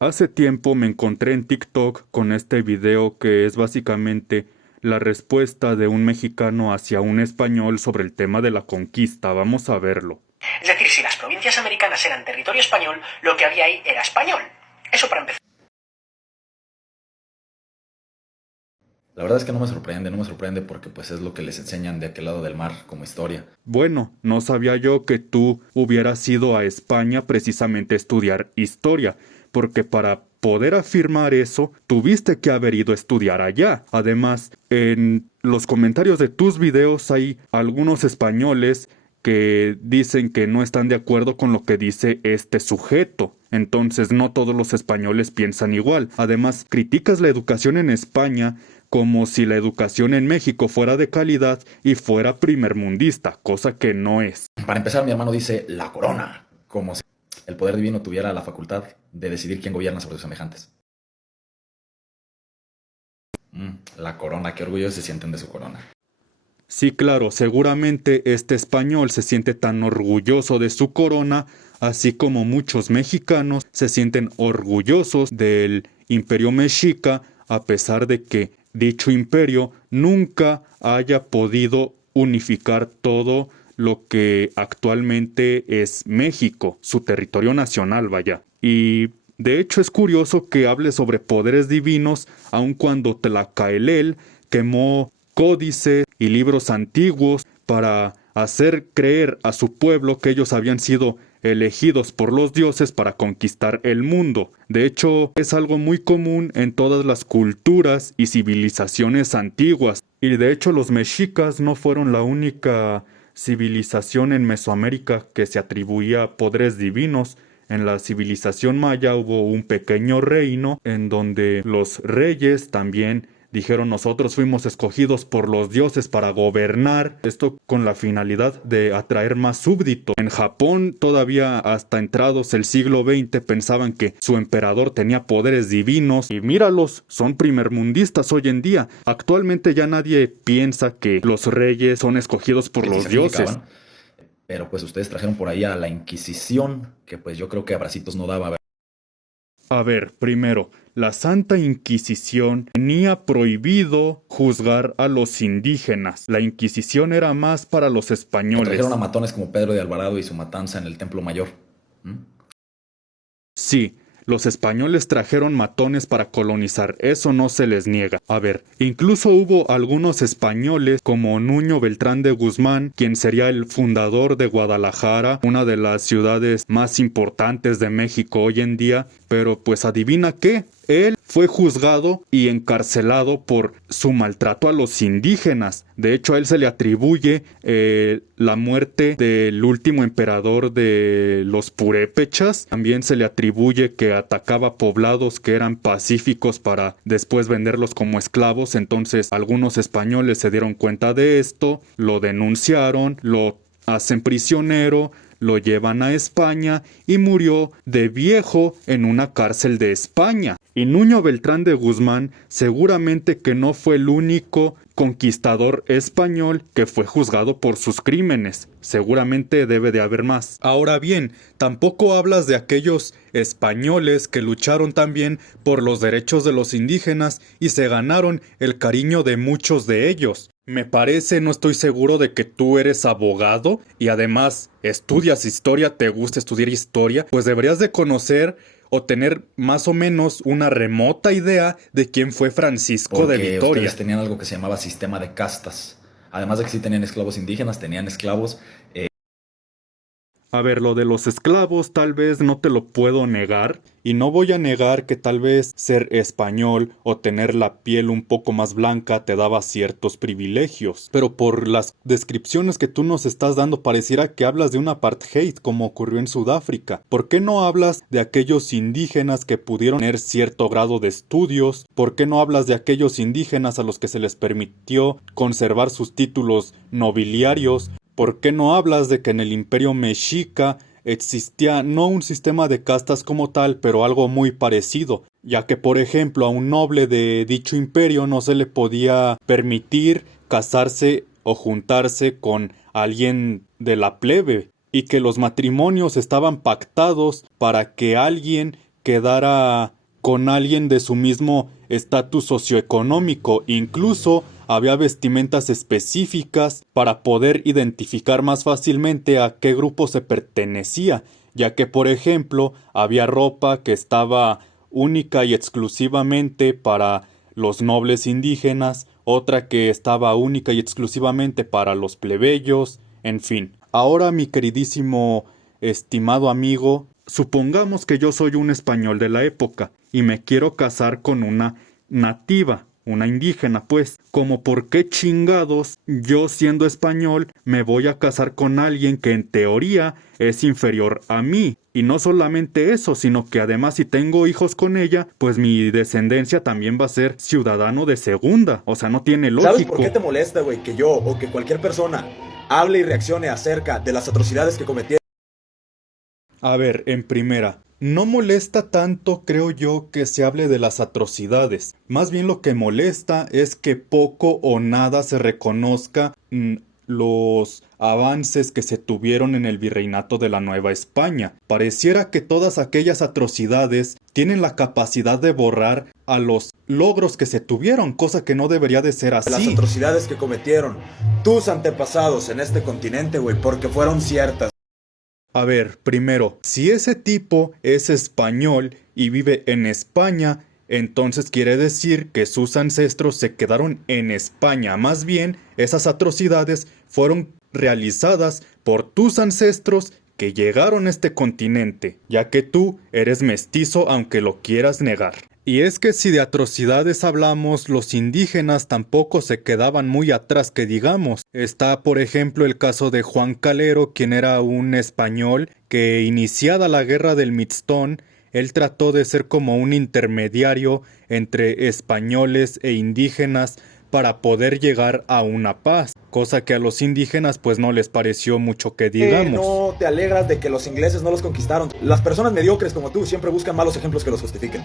Hace tiempo me encontré en TikTok con este video que es básicamente la respuesta de un mexicano hacia un español sobre el tema de la conquista. Vamos a verlo. Es decir, si las provincias americanas eran territorio español, lo que había ahí era español. Eso para empezar. La verdad es que no me sorprende porque pues es lo que les enseñan de aquel lado del mar como historia. Bueno, no sabía yo que tú hubieras ido a España precisamente a estudiar historia, porque para poder afirmar eso, tuviste que haber ido a estudiar allá. Además, en los comentarios de tus videos hay algunos españoles que dicen que no están de acuerdo con lo que dice este sujeto. Entonces, no todos los españoles piensan igual. Además, criticas la educación en España como si la educación en México fuera de calidad y fuera primermundista, cosa que no es. Para empezar, mi hermano dice la corona, como si el poder divino tuviera la facultad de decidir quién gobierna sobre sus semejantes. La corona, qué orgullo se sienten de su corona. Sí, claro, seguramente este español se siente tan orgulloso de su corona, así como muchos mexicanos se sienten orgullosos del imperio mexica, a pesar de que dicho imperio nunca haya podido unificar todo lo que actualmente es México, su territorio nacional, vaya. Y de hecho es curioso que hable sobre poderes divinos, aun cuando Tlacaelel quemó códices y libros antiguos para hacer creer a su pueblo que ellos habían sido elegidos por los dioses para conquistar el mundo. De hecho, es algo muy común en todas las culturas y civilizaciones antiguas. Y de hecho, los mexicas no fueron la única civilización en Mesoamérica que se atribuía poderes divinos. En la civilización maya hubo un pequeño reino en donde los reyes también dijeron: nosotros fuimos escogidos por los dioses para gobernar, esto con la finalidad de atraer más súbditos. En Japón, todavía hasta entrados el siglo XX, pensaban que su emperador tenía poderes divinos, y míralos, son primermundistas hoy en día. Actualmente ya nadie piensa que los reyes son escogidos por Que sí los dioses. sacrificaban, pero pues ustedes trajeron por ahí a la Inquisición, que pues yo creo que abracitos no daba. A ver, primero, la Santa Inquisición tenía prohibido juzgar a los indígenas. La Inquisición era más para los O españoles. trajeron a matones como Pedro de Alvarado y su matanza en el Templo Mayor. Sí, los españoles trajeron matones para colonizar, eso no se les niega. A ver, incluso hubo algunos españoles como Nuño Beltrán de Guzmán, quien sería el fundador de Guadalajara, una de las ciudades más importantes de México hoy en día, pero pues adivina qué, él fue juzgado y encarcelado por su maltrato a los indígenas. De hecho, a él se le atribuye la muerte del último emperador de los purépechas. También se le atribuye que atacaba poblados que eran pacíficos para después venderlos como esclavos. Entonces, algunos españoles se dieron cuenta de esto, lo denunciaron, lo hacen prisionero, lo llevan a España y murió de viejo en una cárcel de España. Y Nuño Beltrán de Guzmán seguramente que no fue el único conquistador español que fue juzgado por sus crímenes. Seguramente debe de haber más. Ahora bien, tampoco hablas de aquellos españoles que lucharon también por los derechos de los indígenas y se ganaron el cariño de muchos de ellos. Me parece, no estoy seguro de que tú eres abogado y además estudias historia, te gusta estudiar historia, pues deberías de conocer o tener más o menos una remota idea de quién fue Francisco de Porque Vitoria. ustedes tenían algo que se llamaba sistema de castas. Además de que sí tenían esclavos indígenas, tenían esclavos. A ver, lo de los esclavos tal vez no te lo puedo negar, y no voy a negar que tal vez ser español o tener la piel un poco más blanca te daba ciertos privilegios, pero por las descripciones que tú nos estás dando pareciera que hablas de un apartheid como ocurrió en Sudáfrica. ¿Por qué no hablas de aquellos indígenas que pudieron tener cierto grado de estudios? ¿Por qué no hablas de aquellos indígenas a los que se les permitió conservar sus títulos nobiliarios? ¿Por qué no hablas de que en el Imperio Mexica existía no un sistema de castas como tal, pero algo muy parecido, ya que por ejemplo a un noble de dicho imperio no se le podía permitir casarse o juntarse con alguien de la plebe, y que los matrimonios estaban pactados para que alguien quedara con alguien de su mismo estatus socioeconómico. Incluso había vestimentas específicas para poder identificar más fácilmente a qué grupo se pertenecía, ya que, por ejemplo, había ropa que estaba única y exclusivamente para los nobles indígenas, otra que estaba única y exclusivamente para los plebeyos, en fin. Ahora, mi queridísimo, estimado amigo, supongamos que yo soy un español de la época y me quiero casar con una nativa, una indígena, pues. Como por qué chingados yo, siendo español, me voy a casar con alguien que en teoría es inferior a mí. Y no solamente eso, sino que además si tengo hijos con ella, pues mi descendencia también va a ser ciudadano de segunda. O sea, no tiene lógica. ¿Sabes por qué te molesta, güey, que yo o que cualquier persona hable y reaccione acerca de las atrocidades que cometieron? A ver, en primera, no molesta tanto, creo yo, que se hable de las atrocidades. Más bien lo que molesta es que poco o nada se reconozca los avances que se tuvieron en el virreinato de la Nueva España. Pareciera que todas aquellas atrocidades tienen la capacidad de borrar a los logros que se tuvieron, cosa que no debería de ser así. Las atrocidades que cometieron tus antepasados en este continente, güey, porque fueron ciertas. A ver, primero, si ese tipo es español y vive en España, entonces quiere decir que sus ancestros se quedaron en España. Más bien, esas atrocidades fueron realizadas por tus ancestros que llegaron a este continente, ya que tú eres mestizo aunque lo quieras negar. Y es que si de atrocidades hablamos, los indígenas tampoco se quedaban muy atrás que digamos. Está, por ejemplo, el caso de Juan Calero, quien era un español que, iniciada la guerra del Mixtón, él trató de ser como un intermediario entre españoles e indígenas para poder llegar a una paz, cosa que a los indígenas pues no les pareció mucho que digamos. No te alegras de que los ingleses no los conquistaron. Las personas mediocres como tú siempre buscan malos ejemplos que los justifiquen.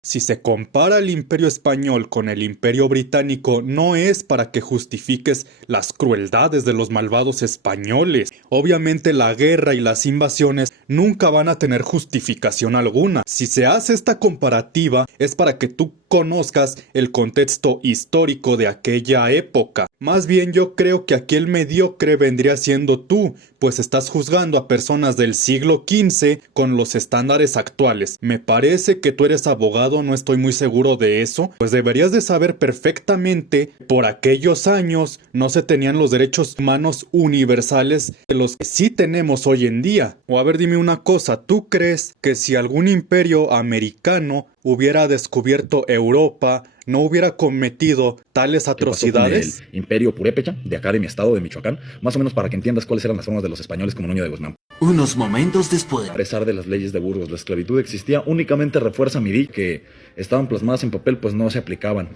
Si se compara el Imperio Español con el Imperio Británico, no es para que justifiques las crueldades de los malvados españoles. Obviamente la guerra y las invasiones nunca van a tener justificación alguna. Si se hace esta comparativa, es para que tú conozcas el contexto histórico de aquella época. Más bien yo creo que aquí el mediocre vendría siendo tú, pues estás juzgando a personas del siglo XV con los estándares actuales. Me parece que tú eres abogado, no estoy muy seguro de eso, pues deberías de saber perfectamente por aquellos años no se tenían los derechos humanos universales de los que sí tenemos hoy en día. O a ver, dime una cosa, ¿tú crees que si algún imperio americano hubiera descubierto Europa, no hubiera cometido tales atrocidades? ¿Qué pasó con el Imperio Purépecha, de acá de mi estado de Michoacán? Más o menos para que entiendas cuáles eran las formas de los españoles como Nuño de Guzmán. Unos momentos después. A pesar de las leyes de Burgos, la esclavitud existía, únicamente refuerza mi dicho que estaban plasmadas en papel pues no se aplicaban.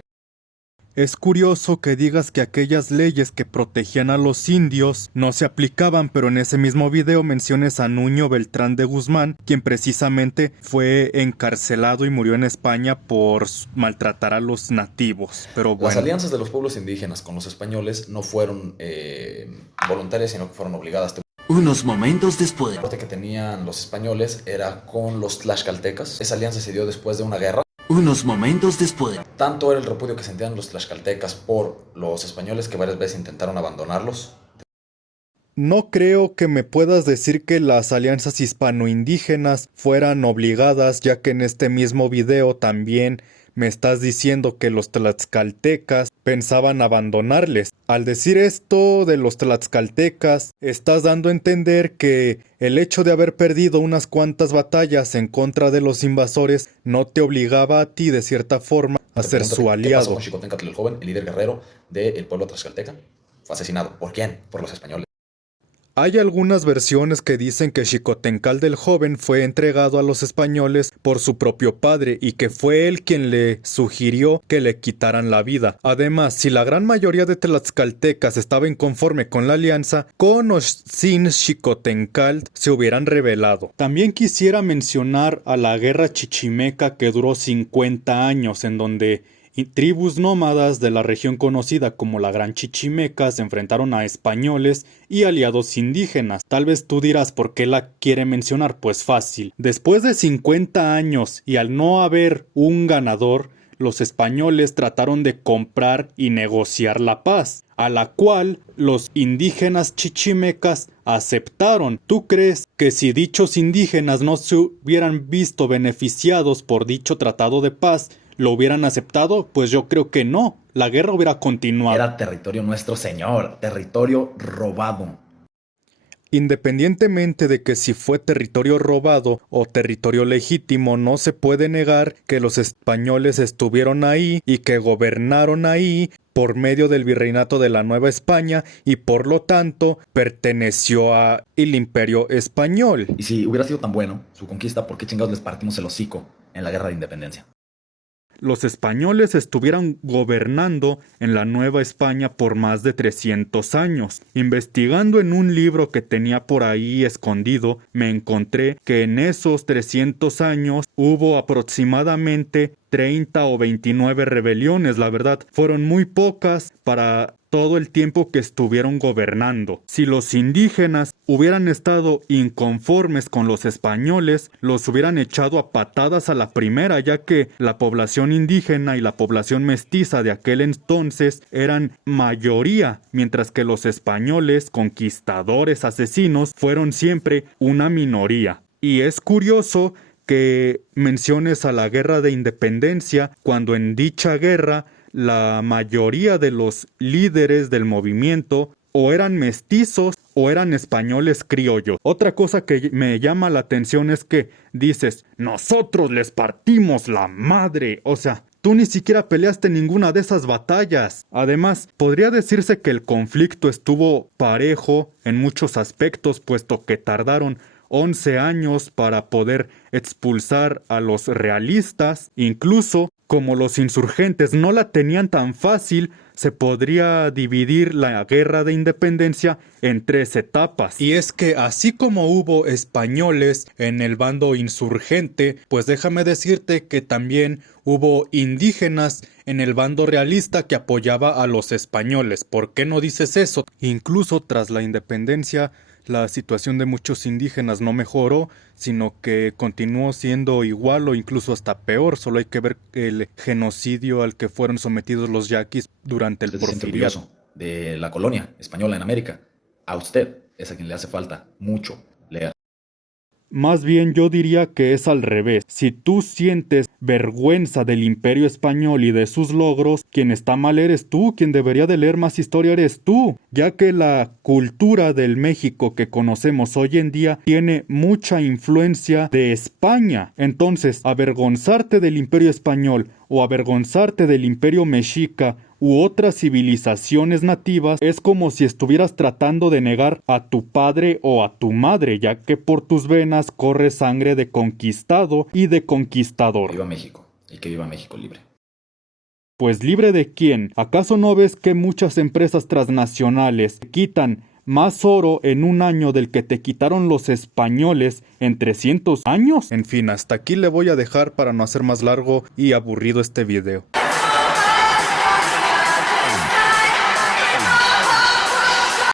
Es curioso que digas que aquellas leyes que protegían a los indios no se aplicaban, pero en ese mismo video menciones a Nuño Beltrán de Guzmán, quien precisamente fue encarcelado y murió en España por maltratar a los nativos. Pero bueno. Las alianzas de los pueblos indígenas con los españoles no fueron voluntarias, sino que fueron obligadas. Unos momentos después. El norte que tenían los españoles era con los tlaxcaltecas. Esa alianza se dio después de una guerra. Unos momentos después. Tanto era el repudio que sentían los tlaxcaltecas por los españoles que varias veces intentaron abandonarlos. No creo que me puedas decir que las alianzas hispano-indígenas fueran obligadas, ya que en este mismo video también me estás diciendo que los tlaxcaltecas pensaban abandonarles. Al decir esto de los tlaxcaltecas, estás dando a entender que el hecho de haber perdido unas cuantas batallas en contra de los invasores no te obligaba a ti, de cierta forma, a ser su aliado. ¿Qué pasó con Xicoténcatl el joven, el líder guerrero del pueblo tlaxcalteca? Fue asesinado. ¿Por quién? Por los españoles. Hay algunas versiones que dicen que Xicoténcatl el joven fue entregado a los españoles por su propio padre y que fue él quien le sugirió que le quitaran la vida. Además, si la gran mayoría de tlaxcaltecas estaba inconforme con la alianza, con o sin Xicoténcatl se hubieran rebelado. También quisiera mencionar a la guerra chichimeca que duró 50 años, en donde y tribus nómadas de la región conocida como la Gran Chichimeca se enfrentaron a españoles y aliados indígenas. Tal vez tú dirás por qué la quiere mencionar, pues fácil. Después de 50 años y al no haber un ganador, los españoles trataron de comprar y negociar la paz, a la cual los indígenas chichimecas aceptaron. ¿Tú crees que si dichos indígenas no se hubieran visto beneficiados por dicho tratado de paz, lo hubieran aceptado? Pues yo creo que no. La guerra hubiera continuado. Era territorio nuestro, señor. Territorio robado. Independientemente de que si fue territorio robado o territorio legítimo, no se puede negar que los españoles estuvieron ahí y que gobernaron ahí por medio del virreinato de la Nueva España y por lo tanto perteneció al Imperio Español. Y si hubiera sido tan bueno su conquista, ¿por qué chingados les partimos el hocico en la guerra de independencia? Los españoles estuvieron gobernando en la Nueva España por más de 300 años. Investigando en un libro que tenía por ahí escondido, me encontré que en esos 300 años hubo aproximadamente 30 o 29 rebeliones. La verdad, fueron muy pocas para todo el tiempo que estuvieron gobernando. Si los indígenas hubieran estado inconformes con los españoles, los hubieran echado a patadas a la primera, ya que la población indígena y la población mestiza de aquel entonces eran mayoría, mientras que los españoles, conquistadores, asesinos, fueron siempre una minoría. Y es curioso que menciones a la guerra de independencia, cuando en dicha guerra la mayoría de los líderes del movimiento o eran mestizos o eran españoles criollos. Otra cosa que me llama la atención es que dices, nosotros les partimos la madre. O sea, tú ni siquiera peleaste ninguna de esas batallas. Además, podría decirse que el conflicto estuvo parejo en muchos aspectos, puesto que tardaron 11 años para poder expulsar a los realistas. Incluso, como los insurgentes no la tenían tan fácil, se podría dividir la guerra de independencia en 3 etapas. Y es que así como hubo españoles en el bando insurgente, pues déjame decirte que también hubo indígenas en el bando realista que apoyaba a los españoles. ¿Por qué no dices eso? Incluso tras la independencia, la situación de muchos indígenas no mejoró, sino que continuó siendo igual o incluso hasta peor. Solo hay que ver el genocidio al que fueron sometidos los yaquis durante el porfiriato de la colonia española en América. A usted es a quien le hace falta mucho leer. Más bien yo diría que es al revés. Si tú sientes vergüenza del Imperio Español y de sus logros, quien está mal eres tú, quien debería de leer más historia eres tú, ya que la cultura del México que conocemos hoy en día tiene mucha influencia de España. Entonces, avergonzarte del Imperio Español o avergonzarte del Imperio Mexica u otras civilizaciones nativas es como si estuvieras tratando de negar a tu padre o a tu madre, ya que por tus venas corre sangre de conquistado y de conquistador. Viva México, y que viva México libre. Pues ¿libre de quién? ¿Acaso no ves que muchas empresas transnacionales quitan más oro en un año del que te quitaron los españoles en 300 años? En fin, hasta aquí le voy a dejar para no hacer más largo y aburrido este video.